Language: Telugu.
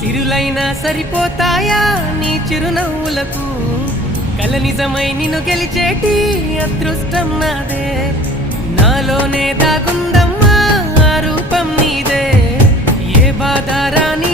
సిరులైనా సరిపోతాయా నీ చిరునవ్వులకు కల నిజమై నిన్ను గెలిచేటి అదృష్టం నాదే నాలోనే దాగుందమ్మా ఆ రూపం నీదే ఏ బాధ రాని